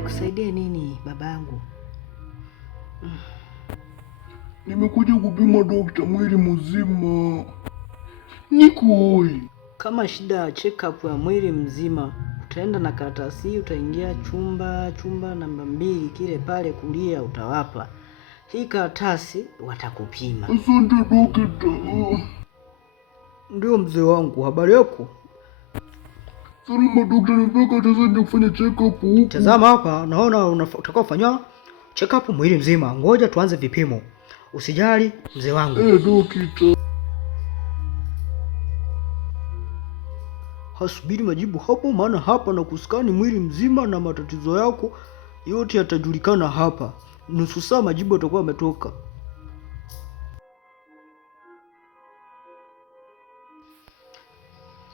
Nikusaidie nini babangu? Nimekuja kupima dokta, mwili mzima. Niko hoi. Kama shida ya check up ya mwili mzima, utaenda na karatasi, utaingia chumba namba 2 kile pale kulia, utawapa hii karatasi, watakupima. Asante dokta. Ndio mzee wangu, habari yako? Salama dokta, nataka sasa kufanya check up huko. Tazama hapa, naona utakao kufanya check up mwili mzima. Ngoja tuanze vipimo. Usijali mzee wangu. Dokta. Hasubiri majibu hapo, maana hapa na kuskani mwili mzima na matatizo yako yote yatajulikana hapa. Nusu saa majibu yatakuwa yametoka.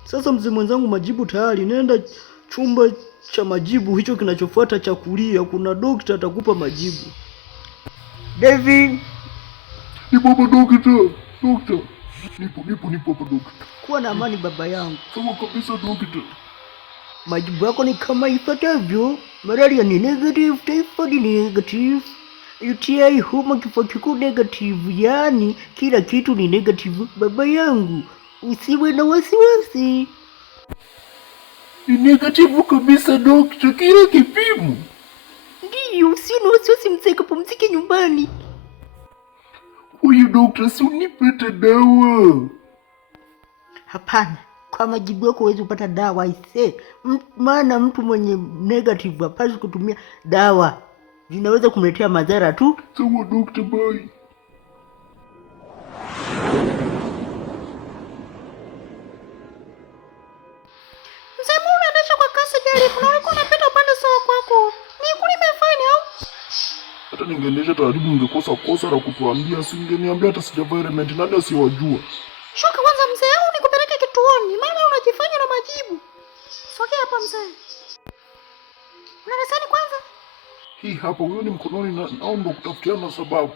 Sasa mzee mwenzangu, majibu tayari. Nenda chumba cha majibu hicho kinachofuata cha kulia, kuna dokta atakupa majibu. David. Nipo hapa dokta. Dokta. Nipo hapa dokta. Kuwa na amani baba yangu. Sawa kabisa dokta. Majibu yako ni kama ifuatavyo. Malaria ni negative, typhoid ni negative, UTI homa kifua kikuu negative, yani kila kitu ni negative baba yangu. Usiwe na wasiwasi. Ni negative kabisa dokta, kila kipimo. Ndiyo, usiwe na wasiwasi mzee, kapumzike nyumbani. Huyu dokta, si unipete dawa? Hapana, kwa majibu yako huwezi kupata dawa ise. Maana mtu mwenye negative hapaswi kutumia dawa, zinaweza kumletea madhara tu. Sawa dokta, bye. Mzee, mbona unaendesha kwa kasi gari? Unaonekana unapita upande sawa kwako. Ni kuli imefanya au? Hata ningeendesha taratibu ningekosa kosa la kutuambia, singeniambia hata sijavaa helmet, nani asiwajua. Shuka kwanza mzee, au nikupeleke kituoni, maana unajifanya na majibu. Sogea hapa mzee. Una leseni kwanza? Hii hapa, huyo ni mkononi, naomba kutafutiana sababu.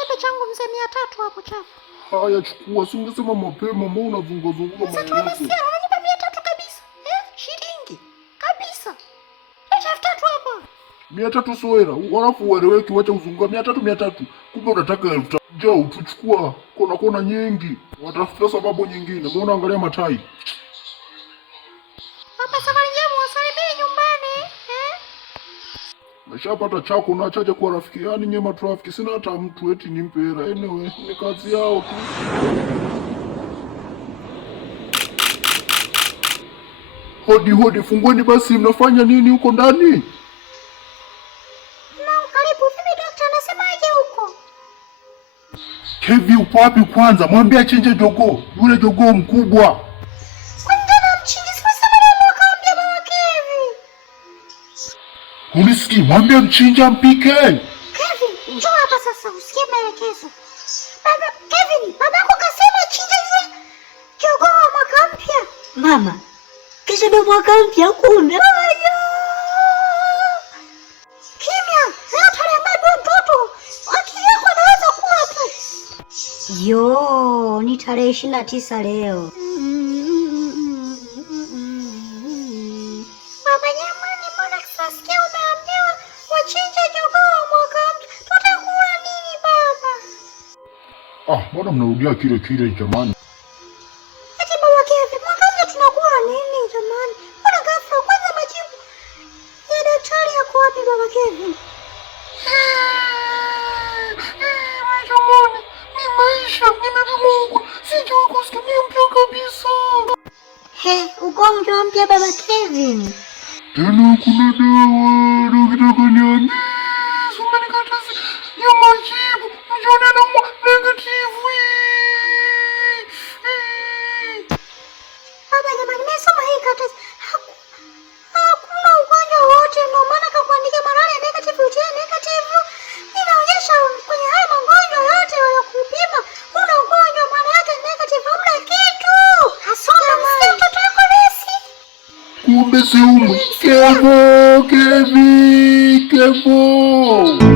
Nipe changu mzee, 300 hapo chafu. Haya chukua, si ungesema mapema, mbona unazunguka Sasa tunamsikia, unanipa 300 kabisa. Shilingi kabisa. Leta 300 hapa. 300 soera, halafu ueleweki, wacha uzunguka 300. Kumbe unataka 1000. Njoo utuchukua kona nyingi. Watafuta sababu nyingine. Mbona angalia matai? Papa, safari njema, wasalimie nyumbani. Nashapata chako na chaje kwa rafiki. Yaani nyema trafiki, sina hata mtu eti nimpe hela. Anyway, ni kazi yao tu. Hodi, fungueni basi, mnafanya nini huko ndani? Kevi upo wapi kwanza? Mwambie achinje jogoo. Yule jogoo mkubwa. Kwani tena mchinje? Sasa mimi mwakaambia baba Kevi. Unisikii? Mwambie mchinje ampike. Kevi, njoo hapa sasa usikie maelekezo. Baba Kevin, babako kasema chinje yule jogoo wa mwaka mpya. Mama, kesho ndio mwaka mpya kumbe. Yo, ni tarehe 29 leo. Baba jamani, mbona sasikia umeambiwa wachinje jogoo mwaka mpya? Tutakula nini baba? Mbona mnarudia kile jamani? Eti baba Kevin, mwaka mpya tunakula nini jamani? Mbona ghafla kwanza majibu ya daktari yako wapi baba Kevin? Ugonjwa mpya baba Kevin. Tena kuna dawa dokta kaniambia. Umenikataza ya majibu. Mjone na negative. Baba jamani, nimesoma hii karatasi. Hakuna ugonjwa wote, ndio maana kakuandikia malaria negative, UTI negative. Inaonyesha kwenye haya magonjwa yote waliyokupima una ugonjwa, maana yake negative, hamna kitu. Hasoma mtoto wako Lesi. Kumbe si Kevo.